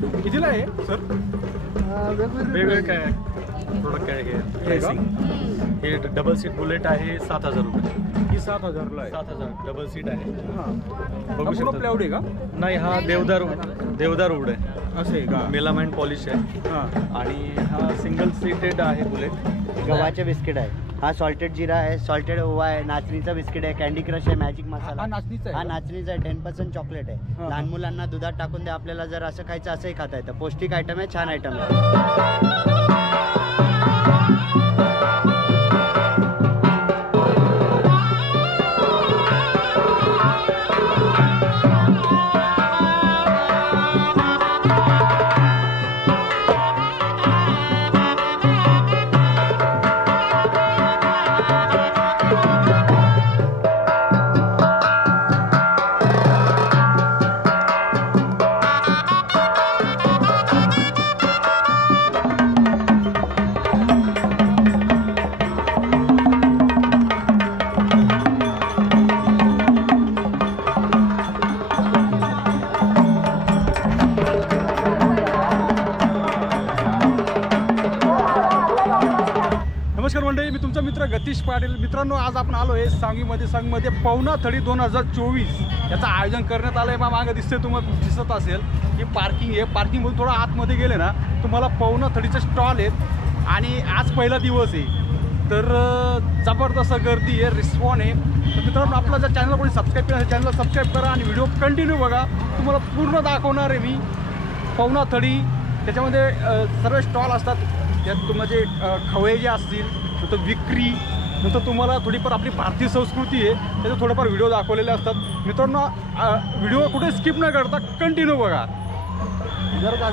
कितीला आहे सर? वेगवेगळे काय प्रोडक्ट काय हे प्राइसिंग? हे डबल सीट बुलेट आहे 7,000 रुपये. ही 7,000ला आहे. 7,000 डबल सीट आहे. बघू शकता. प्लाउड आहे का? नाही, हा देवदार वूड आहे. असं आहे का? मेलामाइन पॉलिश आहे. आणि हा सिंगल सीटेड आहे बुलेट. गव्हाचे बिस्किट आहे. हा सॉल्टेड जिरा आहे, सॉल्टेड ओवा आहे, नाचणीचा बिस्किट आहे, कॅन्डी क्रश आहे, मॅजिक मसाला. हा नाचणीचा हा आहे. नाचणीचा आहे. 10% चॉकलेट आहे. लहान मुलांना दुधात टाकून द्या. आपल्याला जर असं खायचं असंही खाता येतं. पौष्टिक आयटम आहे, छान आयटम आहे. नमस्कार मंडळी, मी तुमचा मित्र गतीश पाटील. मित्रांनो, आज आपण आलो आहे सांगवीमध्ये पवना थडी 2024 याचं आयोजन करण्यात आलं आहे. मागे दिसते, तुम्हाला दिसत असेल की पार्किंग आहे. पार्किंगमधून थोडं आतमध्ये गेले ना तुम्हाला पवना थडीचे स्टॉल आहेत. आणि आज पहिला दिवस आहे, तर जबरदस्त गर्दी आहे, रिस्पॉन्स आहे. तर मित्रांनो, आपला जर चॅनल कोणी सबस्क्राईब केलं असेल चॅनलला सबस्क्राईब करा आणि व्हिडिओ कंटिन्यू बघा. तुम्हाला पूर्ण दाखवणार आहे मी पवना थडी. त्याच्यामध्ये सर्व स्टॉल असतात. त्यात म्हणजे खवये जे असतील, नंतर विक्री, नंतर तुम्हाला थोडीफार आपली भारतीय संस्कृती आहे त्याचे थोडेफार व्हिडिओ दाखवलेले असतात. मित्रांनो, व्हिडिओ कुठे स्किप न करता कंटिन्यू बघा. जर काय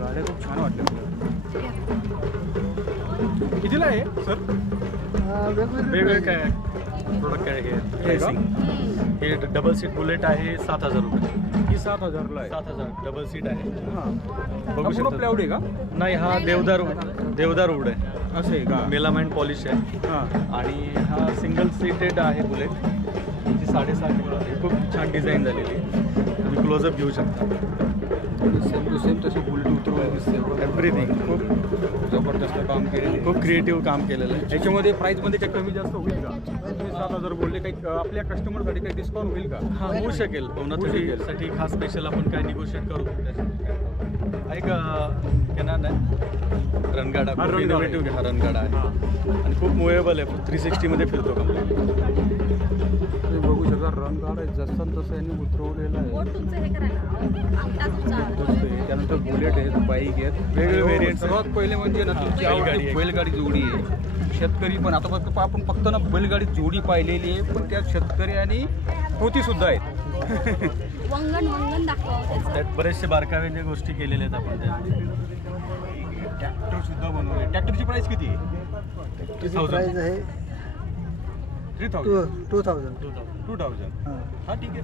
गाड्या खूप छान वाटल्या. कितीला आहे सर? वेगवेगळे काय प्रोडक्ट काय हे प्राइसिंग? हे डबल सीट बुलेट आहे 7,000 रुपये. ही 7,000ला आहे. 7,000 डबल सीट आहे. बघू शकता. प्लाउड आहे का? नाही, हा देवदार वूड आहे. असं आहे का? मेलामाइन पॉलिश आहे. आणि हा सिंगल सीटेड आहे बुलेट. जी 6.5 किलो आहे. खूप छान डिझाईन झालेली आहे. तुम्ही क्लोजअप घेऊ शकता. सेम टू सेम तशी बुलेट उतरवून दिसते. एव्हरीथिंग खूप जबरदस्त काम केलेलं. खूप क्रिएटिव्ह काम केलेलं आहे. याच्यामध्ये प्राईसमध्ये काही कमी जास्त होईल का? तुम्ही 7,000 बोलले, काही आपल्या कस्टमरसाठी काही डिस्काउंट होईल का? हां, होऊ शकेल. पवना थडीसाठी खास स्पेशल आपण काय निगोशिएट करू. एक केनान आहे रणगाडा, हा, रणगाडा इनोव्हेटिव्ह हा रणगाडा आहे आणि खूप मूवेबल आहे, 360 मध्ये फिरतो कंप्लीट. तुम्ही बघू शकता रणगाड आहे, जसं तसं यांनी उतरवलेलं आहे. त्यानंतर बुलेट आहेत, बाईक आहेत, वेगवेगळे व्हेरियंट. सर्वात पहिले म्हणजे ना तुमची आवडती बैलगाडी जोडी आहे. शेतकरी पण आता फक्त आपण फक्त ना बैलगाडी जोडी पाहिलेली आहे, पण त्यात शेतकरी आणि पोती सुद्धा आहेत. वंगण दाखवा. त्यात बरेचसे बारकाव्याच्या गोष्टी केलेल्या आहेत आपण त्यामध्ये. ट्रॅक्टर सुद्धा बनवले. ट्रॅक्टरची प्राइस किती आहे? 3000 आहे 3000 2000. हा ठीक आहे.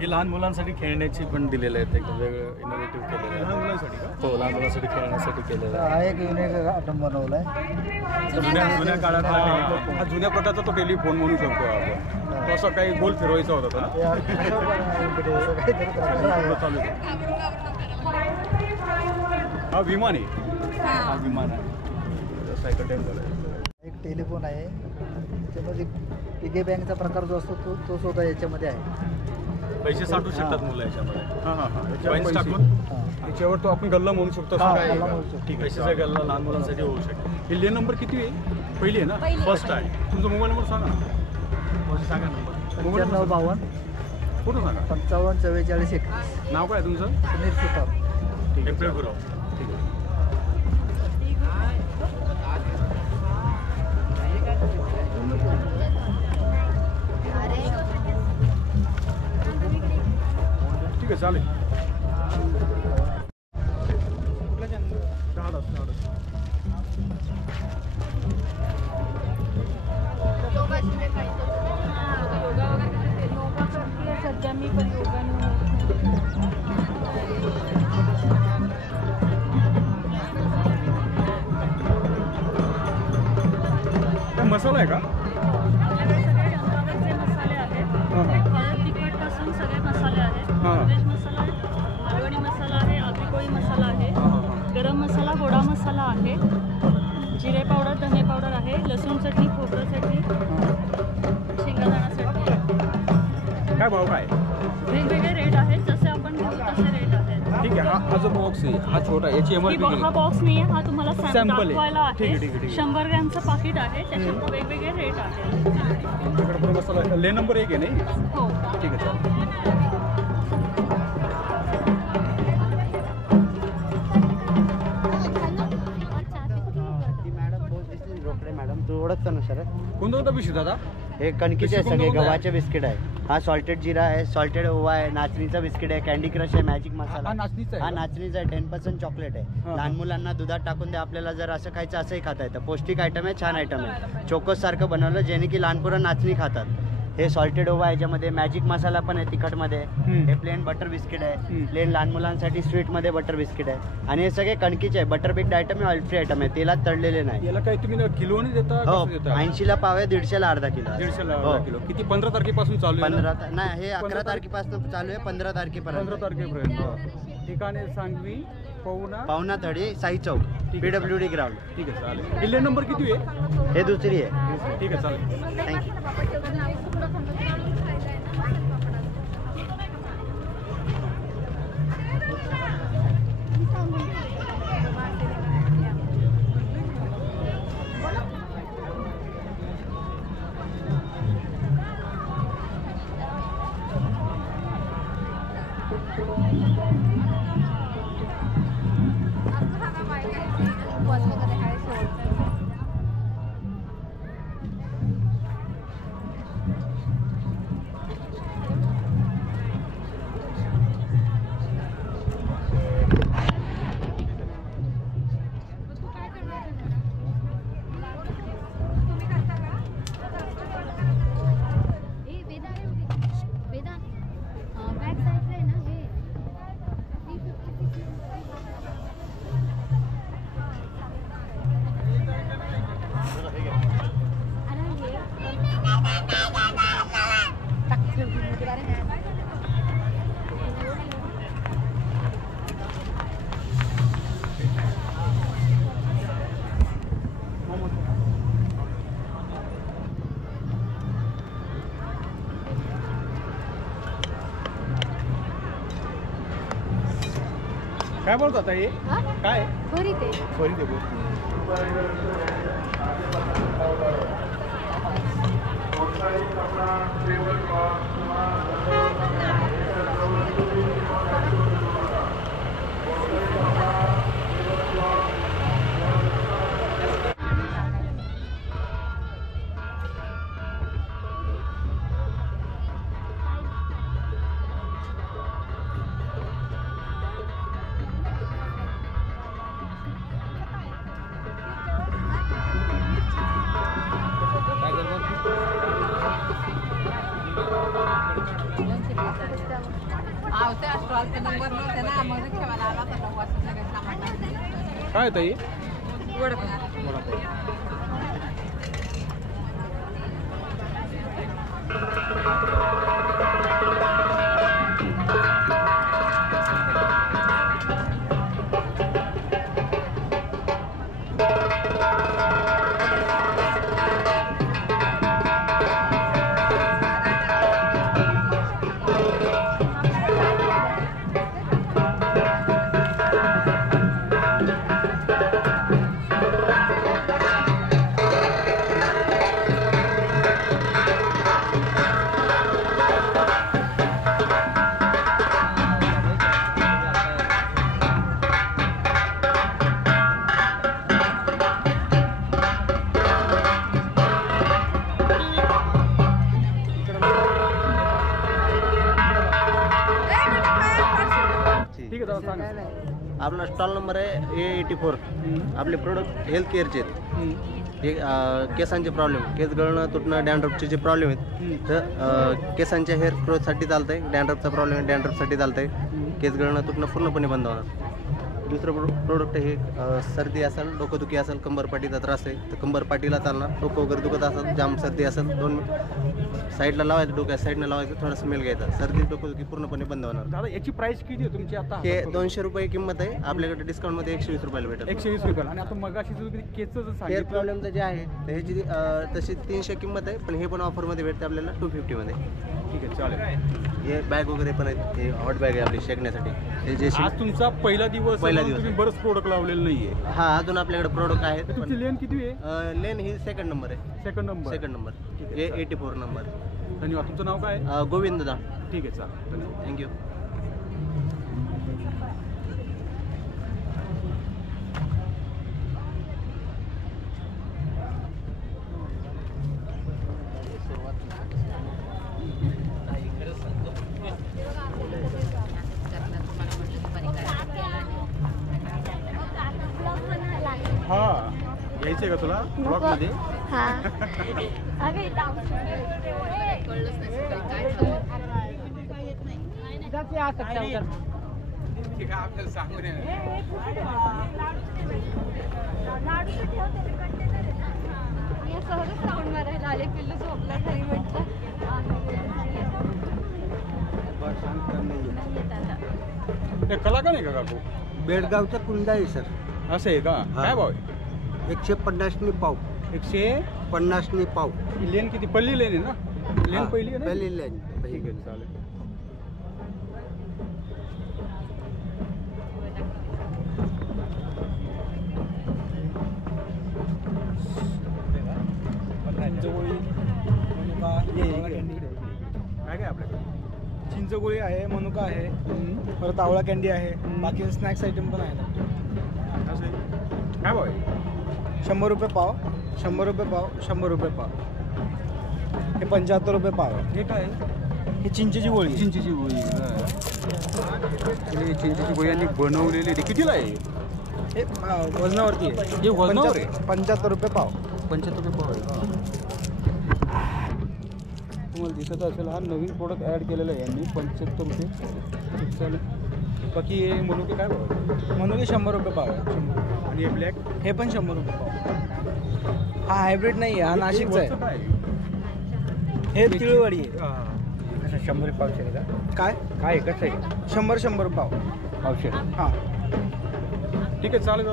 हे लहान मुलांसाठी खेळण्याची पण दिलेले आहेत, एकदम वेगळं इनोव्हेटिव्ह केलेलं आहे. लहान मुलांसाठी का? हो, लहान मुलांसाठी खेळण्यासाठी केलेलं आहे. हा एक युनिक आयटम बनवलाय. जुन्या काळात हा जुन्या प्रकारचा तो टेलिफोन म्हणू शकतो आपण. तसं काही गोल फिरवायचा होता तो ना? चालू आहे. हा विमान आहे. हा विमान आहे. सायकल टाईप झालं आहे. एक टेलिफोन आहे, त्याच्यामध्ये पिगे बँकचा प्रकार जो असतो तो सुद्धा याच्यामध्ये आहे. पैसे साठवू शकतात मुलं याच्यामध्ये. हां हां हां. Coins टाकून याच्यावर तो आपण गल्ला म्हणू शकतो. असं काय आहे गल्ला का? म्हणू शकतो. ठीक आहे. पैशाचा गल्ला लहान मुलांसाठी होऊ शकतो. हे लेन नंबर किती आहे? पहिली आहे ना? पहिली. फर्स्ट आहे. तुमचा मोबाईल नंबर सांगा ना. सांगा नंबर. मोबाईल नंबर 9552 कुठं सांगा. 55 44 21. नाव काय तुमचं? सुनील सुतार. एप्रिल गुराव. ठीक आहे. ठीक आहे चालेल. सध्या मी पण योगा काय मसाला आहे का? सगळे मसाले आहेत. हळद तिखट पासून सगळे मसाले आहेत. व्हेज मसाला आहे, मालवणी मसाला आहे, आगरी मसाला आहे, गरम मसाला, गोडा मसाला आहे, जिरे पावडर, धने पावडर आहे, लसूण चटणी, खोबरं चटणी, शेंगादाणा चटणी. काय भाव काय? वेगवेगळे रेट आहेत, जसे आपण घेऊ तसे रेट आहेत. ठीक आहे. हा जो बॉक्स आहे हा छोटा, याची MRP हा बॉक्स नाही आहे, हा तुम्हाला Sample आहे. दाखवायला ठीक आहे, आहे. ठीक आहे, ठीक आहे. 100 ग्रॅमचं पाकिट आहे, त्याच्यात वेगवेगळे रेट आहेत. तुमच्याकडे पूर्ण मसाला लेन नंबर 1 आहे नाही? हो. ठीक आहे चालेल. रोकडे मॅडम तू ओळखता ना सर? कोणता होता पिशवी दादा? हे कणकीचे आहे, बिस्किट सगळे कोणतं गव्हाचे बिस्किट आहे. हा सॉल्टेड जिरा आहे, सॉल्टेड ओवा आहे, नाचणीचा बिस्किट आहे, कॅन्डी क्रश आहे, मॅजिक मसाला. हा नाचणीचा आहे हा का? नाचणीचा आहे, 10% चॉकलेट आहे. लहान मुलांना दुधात टाकून द्या, आपल्याला जर असं खायचं असंही खाता येतं. पौष्टिक आयटम आहे, छान आयटम आहे. चोकोस सारखं बनवलं जेणे की लहान पोरं नाचणी खातात. हे सॉल्टेड ओवा याच्यामध्ये मॅजिक मसाला पण आहे तिखटमध्ये. हे प्लेन बटर बिस्किट आहे, प्लेन लहान मुलांसाठी स्वीटमध्ये बटर बिस्किट आहे. आणि हे सगळे कणकीचे आहे, बटर बेक्ड आयटम आहे, ऑइल फ्री आयटम आहे, तेलात तळलेले नाही. याला काही तुम्ही किलोने देता? हो, कसं देता? 80ला पाव आहे, 150ला अर्धा किलो आहे. 150 हो. किलो. किती 15 तारखेपासून चालू आहे? 15 नाही, हे 11 15 तारखेपासून चालू आहे, 15 तारखेपर्यंत. 15 तारखेपर्यंत. ठिकाणे सांगवी, पाहुणा थडी, साई चौक, PWD ग्राउंड. ठीक आहे चालेल. किल्ले नंबर किती आहे? हे दुसरी आहे. ठीक आहे चालेल. थँक्यू. वेदा बॅक साईडला आहे ना हे काय बोलतात हे हा? काय बरी ते बरी दे बोल. काय ताई ठीक आहे दादा सांग. आपला स्टॉल नंबर आहे A84. आपले प्रोडक्ट हेल्थ केअरचे आहेत. हे केसांचे प्रॉब्लेम, केस गळणं तुटणं, डॅन्ड्रफचे जे प्रॉब्लेम आहेत तर केसांच्या हेअर ग्रोथसाठी चालतं आहे. डॅन्ड्रफचा प्रॉब्लेम आहे, डॅन्ड्रफसाठी चालतं आहे. केस गळणं तुटणं पूर्णपणे बंद होणार. दुसरं प्रोडक्ट हे सर्दी असेल, डोकंदुखी असेल, कंबरपाटीचा त्रास आहे तर कंबरपाटीला चालणार. डोकं वगैरे दुखत असेल, जाम सर्दी असेल, 2 साईडला लावायचं, डोक्या साईडनं लावायचं, थोडा स्मेल घ्यायचा. सर्दी डोकंदुखी पूर्णपणे बंद होणार. दादा याची प्राइस किती आहे तुमची आता? हे 200 रुपये किंमत आहे. आपल्याकडे डिस्काउंटमध्ये 120 रुपयाला भेटेल. 120 रुपये. आणि आता मगाशी तुम्ही केसचं जर हेअर सांगितलं प्रॉब्लेमचं जे आहे तर ह्याची तशी 300 किंमत आहे, पण हे पण ऑफरमध्ये भेटते आपल्याला 250मध्ये. ठीक आहे चालेल. हे बॅग वगैरे पण आहेत. हे हॉट बॅग आहे आपली शेकण्यासाठी. हे जे आज तुमचा पहिला दिवस पहिला आहे, दिवस तुम्ही आहे. बरंच प्रोडक्ट लावलेलं नाहीये. हा अजून आपल्याकडे प्रोडक्ट आहेत. तर तुमची लेन किती आहे? लेन ही सेकंड नंबर आहे. Second number. Second number. ठीक हे आहे. 84 नंबर. धन्यवाद. तुमचं नाव काय आहे? गोविंद दा. ठीक आहे चालेल. धन्यवाद. थँक्यू. हा घ्यायचंय का तुला ब्लॉग मध्ये? हा अगे सहजच राऊंड मारायला आले. पिल्लू झोपला घरी म्हटलं हे कलाकार आहे का काकू? बेडगावचा कुंदा आहे सर. असं आहे का? हा. काय भाव आहे? 150 पाव. 150 पाव. लेन किती? पहिली लेन आहे ना? लेन पहिली आहे ना? पहिली लाईन. ठीक आहे चालेल. काय काय आपल्याकडे? चिंचगोळी आहे, मनुका आहे, परत आवळा कॅन्डी आहे. बाकी स्नॅक्स आयटम पण आहे. असं आहे. काय भाव आहे? 100 रुपये पाव, 100 रुपये पाव, 100 रुपये पाव. हे 75 रुपये पाव आहे. हे काय आहे? ही चिंचेची गोळी आहे. चिंचेची गोळी. चिंचेची गोळी यांनी बनवलेली आहे. कितीला आहे? हे वजनावरती आहे. हे वजनावर आहे? 75 रुपये पाव. 75 रुपये पाव आहे. तुम्हाला दिसत असेल हा नवीन प्रोडक्ट ॲड केलेला आहे यांनी. 75 रुपये. चालेल. बाकी हे मनुके काय भाव आहे? मनुके 100 रुपये पाव आहे. आणि हे ब्लॅक? हे पण 100 रुपये पाव. हा हायब्रिड नाही आहे, हा नाशिकचा आहे. काय? हे तिळवडी आहे. 100 पावशेर का? काय काय कसं आहे? 100 पाव. पावशेर. हां ठीक आहे चालेल.